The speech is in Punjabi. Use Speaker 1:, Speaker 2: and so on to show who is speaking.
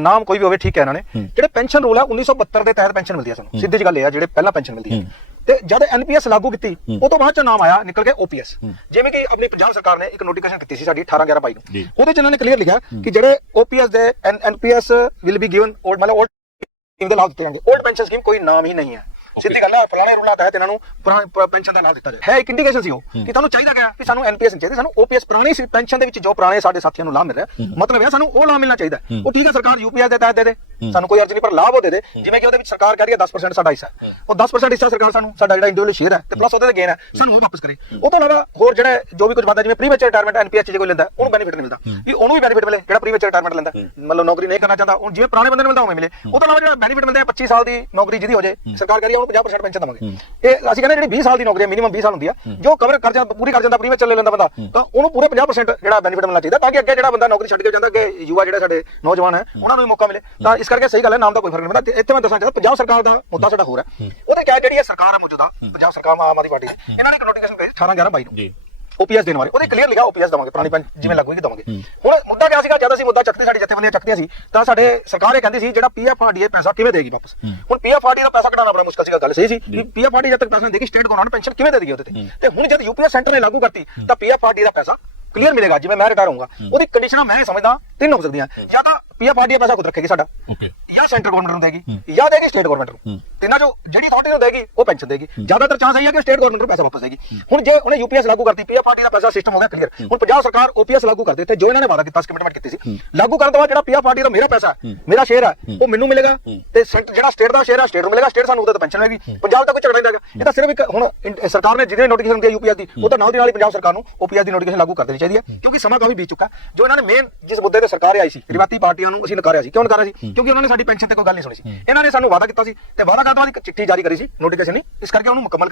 Speaker 1: ਨਾਮ ਕੋਈ ਵੀ ਹੋਵੇ ਠੀਕ ਹੈ ਇਹਨਾਂ ਨੇ। ਜਿਹੜੇ ਪੈਨਸ਼ਨ ਰੂਲ ਹੈ 1972 ਦੇ ਤਹਿਤ ਪੈਨਸ਼ਨ ਮਿਲਦੀ ਹੈ ਸਾਨੂੰ। ਸਿੱਧੀ ਜਿਹੀ ਗੱਲ ਇਹ ਆ ਜਿਹੜੇ ਪਹਿਲਾਂ ਪੈਨਸ਼ਨ ਮਿਲਦੀ ਹੈ। ਤੇ ਜਦ ਐਨਪੀਐਸ ਲਾਗੂ ਕੀਤੀ ਉਹ ਤੋਂ ਬਾਅਦ ਚ ਨਾਮ ਆਇਆ ਨਿਕਲ ਗਿਆ ਓਪੀਐਸ ਜਿਵੇਂ ਕਿ ਆਪਣੀ ਪੰਜਾਬ ਸਰਕਾਰ ਨੇ ਇੱਕ ਨੋਟੀਫਿਕੇਸ਼ਨ ਕੀਤੀ ਸੀ ਸਾਡੀ 18 11 22 ਨੂੰ। ਉਹਦੇ ਚ ਇਹਨਾਂ ਨੇ ਕਲੀਅਰ ਲਿਖਿਆ ਕਿ ਜਿਹੜੇ ਓਪੀਐਸ ਦੇ NPS will be given old ਮਤਲਬ ਓਲਡ ਸਕੀਮ ਦਾ ਲਾਭ ਦਿੱਤੇ ਜਾਣਗੇ। ਓਲਡ ਪੈਨਸ਼ਨ ਸਕੀਮ ਕੋਈ ਨਾਮ ਹੀ ਨਹੀਂ ਹੈ। ਸਿੱਧੀ ਗੱਲ ਹੈ ਫਲਾਣੇ ਰੂਲਾਂ ਤਹਿਤ ਇਹਨਾਂ ਨੂੰ ਪੁਰਾਣੀ ਪੈਨਸ਼ਨ ਦਾ ਲਾਭ ਦਿੱਤਾ ਜਾਏ। ਹੈ ਇੱਕ ਇੰਡੀਕੇਸ਼ਨ ਸੀ ਉਹ ਕਿ ਤੁਹਾਨੂੰ ਚਾਹੀਦਾ ਗਿਆ ਕਿ ਸਾਨੂੰ ਐਨਪੀਐਸ ਨਹੀਂ ਚਾਹੀਦੀ ਸਾਨੂੰ ਓਪੀਐਸ ਪੁਰਾਣੀ ਸੀ ਪੈਨਸ਼ਨ ਦੇ ਵਿੱਚ ਜੋ ਪੁਰਾਣੇ ਸਾਡੇ ਸਾਥੀਆਂ ਨੂੰ ਲਾਭ ਮਿਲ ਰਿਹਾ। ਮਤਲਬ ਇਹ ਸਾਨੂੰ ਉਹ ਲਾਭ ਮਿਲਣਾ ਚਾਹੀਦਾ। ਉਹ ਠੀਕ ਹੈ ਸਰਕਾਰ ਯੂਪੀਐਸ ਦੇ ਤਹਿਤ ਦੇ ਦੇ। ਸਾਨੂੰ ਕੋਈ ਅਰਜ਼ ਨਹੀਂ ਪਰ ਲਾਭ ਉਹ ਦੇ ਦੇ। ਜਿਵੇਂ ਕਿ ਉਹਦੇ ਵਿੱਚ ਸਰਕਾਰ ਕਹਿ ਰਹੀ ਹੈ 10% ਸਾਡਾ ਹਿੱਸਾ। ਉਹ 10% ਹਿੱਸਾ ਸਰਕਾਰ ਸਾਨੂੰ ਸਾਡਾ ਜਿਹੜਾ ਇੰਡੀਵਿਜੂਅਲ ਸ਼ੇਅਰ ਹੈ ਤੇ ਪਲੱਸ ਉਹਦੇ ਤੇ ਗੇਨ ਹੈ। ਸਾਨੂੰ ਉਹ ਵਾਪਸ ਕਰੇ। ਉਹ ਤੋਂ ਇਲਾਵਾ ਹੋਰ ਜਿਹੜਾ ਜੋ ਵੀ ਕੁਝ ਬੰਦਾ ਜਿਵੇਂ ਪ੍ਰੀਮੈਚਰ ਰਿਟਾਇਰਮੈਂਟ ਐਨਪੀਐਸ ਜੇ ਕੋਈ ਲੈਂਦਾ ਉਹਨੂੰ ਬੈਨੀਫਿਟ ਨਹੀਂ ਮਿਲਦਾ। ਵੀ ਉਹਨੂੰ ਵੀ ਬੈਨੀਫਿਟ ਮਿਲੇ ਜਿਹੜਾ ਪ੍ਰੀਮੈਚਰ ਰਿਟਾਇਰਮੈਂਟ ਲੈਂਦਾ। ਮਤਲਬ ਨੌਕਰੀ ਨਹੀਂ ਕਰਨਾ ਚਾਹੁੰਦਾ ਉਹ ਜਿਵੇਂ ਪੁਰਾਣੇ ਬੰਦੇ ਨੂੰ ਮਿਲਦਾ ਉਵੇਂ ਮਿਲੇ। ਉਹ ਤੋਂ ਇਲਾਵਾ ਜਿਹੜਾ ਬੈਨੀਫਿਟ ਮਿਲਦਾ ਹੈ 25 ਸਾਲ ਦੀ ਨੌਕਰੀ ਜਿਹਦੀ ਹੋ ਜਾਏ। ਸਰਕਾਰ ਕਰੀ ਉਹਨੂੰ 50% ਪੈਨਸ਼ਨ ਦੇਵਾਂਗੇ। ਇਹ ਅਸੀਂ ਕਹਿੰਦੇ ਜਿਹੜੀ 20 ਸਾਲ ਦੀ ਨੌਕਰੀ ਹੈ ਮਿਨੀਮਮ 20 ਸਾਲ ਹੁੰਦੀ ਆ ਜੋ ਕਵਰ ਕਰ ਜਾਂਦਾ ਪੂਰੀ ਕਰ ਜਾਂਦਾ ਪ੍ਰੀਮੈਚਰ ਲੈ ਲੈਂਦਾ ਬੰਦਾ। ਤਾਂ ਉਹਨੂੰ ਪੂਰੇ 50% ਜਿਹੜਾ ਬੈਨੀਫਿਟ ਮਿਲਣਾ ਚਾਹੀਦਾ ਤਾਂ ਕਿ ਅੱਗੇ ਜਿਹੜਾ ਬੰਦਾ ਨੌਕਰੀ ਛੱਡ ਕੇ ਜਾਂਦਾ ਅੱਗੇ ਯੁਵਾ ਜਿਹੜੇ ਸਾਡੇ ਨੌਜਵਾਨ ਹੈ ਉਹਨਾਂ ਨੂੰ ਵੀ ਮੌਕਾ ਮਿਲੇ। ਤਾਂ ਇਸ ਕਰਕੇ ਸਹੀ ਗੱਲ ਹੈ ਨਾਮ ਦਾ ਕੋਈ ਫ਼ਰਕ ਨਹੀਂ ਪੈਂਦਾ। ਇੱਥੇ ਮੈਂ ਦੱਸਣਾ ਚਾਹੁੰਦਾ ਪੰਜਾਬ ਸਰਕਾਰ ਦਾ ਮੁੱਦਾ ਸਾਡਾ ਹੋਰ ਹੈ। ਉਹਦੇ ਕਿਹਾ ਜਿਹੜੀ ਹੈ ਸਰਕਾਰ ਹੈ ਮੌਜੂਦਾ ਪੰਜਾਬ ਸਰਕਾਰ ਆਮ ਆਦਮੀ ਪਾਰਟੀ ਇਹਨਾਂ ਨੇ ਇੱਕ ਨੋਟੀਫਿਕੇਸ਼ਨ ਭੇਜੀ 18 11 22 ਨੂੰ।
Speaker 2: ਜੀ।
Speaker 1: ਓਪੀਐਸ ਦੇਣ ਬਾਰੇ। ਉਹਦੇ ਕਲੀਅਰ ਲਿਖਿਆ ਓਪੀਐਸ ਦਵਾਂਗੇ ਪੁਰਾਣੀ ਪੈਨ ਜਿਵੇਂ ਲੱਗੂ ਹੀ ਦਵਾਂਗੇ। ਹੁਣ ਮੁੱਦਾ ਕਿਆ ਸੀਗਾ ਜਦ ਅਸੀਂ ਮੁੱਦਾ ਚੱਕਦੇ ਸਾਡੀ ਜਥੇਬੰਦੀਆਂ ਚੱਕਦੀਆਂ ਸੀ ਤਾਂ ਸਾਡੇ ਸਰਕਾਰ ਇਹ ਕਹਿੰਦੀ ਸੀ ਜਿਹੜਾ ਪੀਐਫਆਰਡੀਏ ਪੈਸਾ ਕਿਵੇਂ ਦੇਗੀ ਵਾਪਸ? ਹੁਣ ਪੀਐਫਆਰਡੀ ਦਾ ਪੈਸਾ ਕਢਾਉਣਾ ਬੜਾ ਮੁਸ਼ਕਲ ਸੀਗਾ ਗੱਲ ਸਹੀ ਸੀ ਵੀ ਪੀਐਫਆਰਡੀ ਜਦ ਤੱਕ ਪੈਸਾ ਨਹੀਂ ਦੇਗੀ ਸਟੇਟ ਗਵਰਨਮੈਂਟ ਪੈਨਸ਼ਨ ਕਿਵੇਂ ਦੇ ਦੇਗੀ ਉਹਦੇ ਤੇ? ਤੇ ਹੁਣ ਜਦ ਯੂਪੀਐਸ ਸੈਂਟਰ ਨੇ ਲਾਗੂ ਕਰਤੀ ਤਾਂ ਪੀਐਫਆਰਡੀ ਦਾ ਪੈਸਾ ਕਲੀਅਰ ਮਿਲੇਗਾ ਜਿਵੇਂ ਮੈਂ ਰਿਟਾਇਰ ਹੋਊਂਗਾ। ਉਹਦੀ ਕੰਡੀਸ਼ਨਾਂ ਮੈਂ ਸਮਝਦਾ ਤਿੰਨ ਹੋ ਸਕਦੀਆਂ। ਜਾਂ ਤਾਂ ਪੀਐਫਆਰਡੀ ਦਾ ਪੈਸਾ ਖੁਦ ਰੱਖੇਗੀ ਸਾਡਾ।
Speaker 2: ਓਕੇ
Speaker 1: ਜਾਂ ਸੈਂਟਰ ਗਵਰਨਮੈਂਟ ਨੂੰ ਦੇਗੀ ਜਾਂ ਦੇਗੀ ਸਟੇਟ ਗਵਰਨਮੈਂਟ ਨੂੰ। ਤਿੰਨਾਂ ਚੋਂ ਜਿਹੜੀ ਅਥਾਰਟੀ ਨੂੰ ਦੇਗੀ ਉਹ ਪੈਨਸ਼ਨ ਦੇਗੀ। ਜ਼ਿਆਦਾਤਰ ਚਾਂਸ ਹੈ ਕਿ ਸਟੇਟ ਗਵਰਨਮੈਂਟ ਨੂੰ ਪੈਸਾ ਵਾਪਸ ਦੇਗੀ। ਹੁਣ ਜੇ ਉਹਨੇ ਯੂਪੀਐਸ ਲਾਗੂ ਕਰਤੀ ਪੀਐਫਆਰਡੀ ਦਾ ਪੈਸਾ ਸਿਸਟਮ ਹੋ ਗਿਆ ਕਲੀਅਰ ਹੁਣ ਪੰਜਾਬ ਸਰਕਾਰ ਓਪੀਐਸ ਲਾਗੂ ਕਰ ਦਿੱਤੇ ਜੋ ਇਹਨਾਂ ਨੇ ਵਾਅਦਾ ਕੀਤਾ ਸੀ ਕਮਿਟਮੈਂਟ ਕੀਤੀ ਸੀ। ਲਾਗੂ ਕਰਨ ਤੋਂ ਬਾਅਦ ਜਿਹੜਾ ਪੀਐਫਆਰਡੀ ਦਾ ਮੇਰਾ ਪੈਸਾ ਮੇਰਾ ਸ਼ੇਅਰ ਹੈ। ਉਹ ਮੈਨੂੰ ਮਿਲੇਗਾ। ਤੇ ਸੈਂਟ- ਜਿਹੜਾ ਸਟੇਟ ਦਾ ਸ਼ੇਅਰ ਹੈ ਸਟੇਟ ਨੂੰ ਮਿਲੇਗਾ। ਸਟੇਟ ਸਾਨੂੰ ਉਹਦੇ ਤੋਂ ਪੈਨਸ਼ਨ ਹੋਏਗੀ। ਪੰਜਾਬ ਦਾ ਕੋਈ ਝਗੜਾ ਨਹੀਂ ਹੈਗਾ ਇਹ ਤਾਂ ਸਿਰਫ ਇੱਕ ਹੁਣ ਸਰਕਾਰ ਨੇ ਜਿਹਨੇ ਨੋਟੀਫਿਕੇਸ਼ਨ ਦਿੱਤੀ ਯੂਪੀਐਸ ਦੀ ਉਹ ਤਾਂ ਨਾਲ ਦੀ ਨਾਲ ਹੀ ਪੰਜਾਬ ਸਰਕਾਰ ਨੂੰ ਓਪੀਐਸ ਦੀ ਨੋਟੀਫਿਕੇਸ਼ਨ ਲਾਗੂ ਕਰ ਦੇਣੀ ਚਾਹੀਦੀ ਹੈ। ਕਿਉਂਕਿ ਸਮਾਂ ਕਾਫੀ ਬੀਤ ਚੁੱਕਾ। ਜੋ ਇਹਨਾਂ ਨੇ ਮੇਨ ਜਿਸ ਮੁੱਦੇ ਤੇ ਸਰਕਾਰ ਆਈ ਸੀ ਰਿਵਾਤੀ ਪਾਰਟੀਆਂ ਨੂੰ ਅਸੀਂ ਨਕਾਰਿਆ ਸੀ। ਕਿਉਂ ਨਕਾਰਿਆ ਸੀ? ਕਿਉਂਕਿ ਉਹਨਾਂ ਨੇ ਸਾਡੀ ਪੈਨਸ਼ਨ ਤੇ ਕੋਈ ਗੱਲ ਨਹੀਂ ਸੁਣੀ ਸੀ। ਇਹਨਾਂ ਨੇ ਸਾਨੂੰ ਵਾਅਦਾ ਕੀਤਾ ਸੀ ਤੇ ਵਾਅਦਾ ਕਰਨ ਤੋਂ ਬਾਅਦ ਇੱਕ ਚਿੱਠੀ ਜਾਰੀ ਕਰੀ ਸੀ। ਨੋਟੀਫਿਕੇਸ਼ਨ ਨਹੀਂ। ਇਸ ਕਰਕੇ ਉਹਨੂੰ ਮੁਕੰਮਲ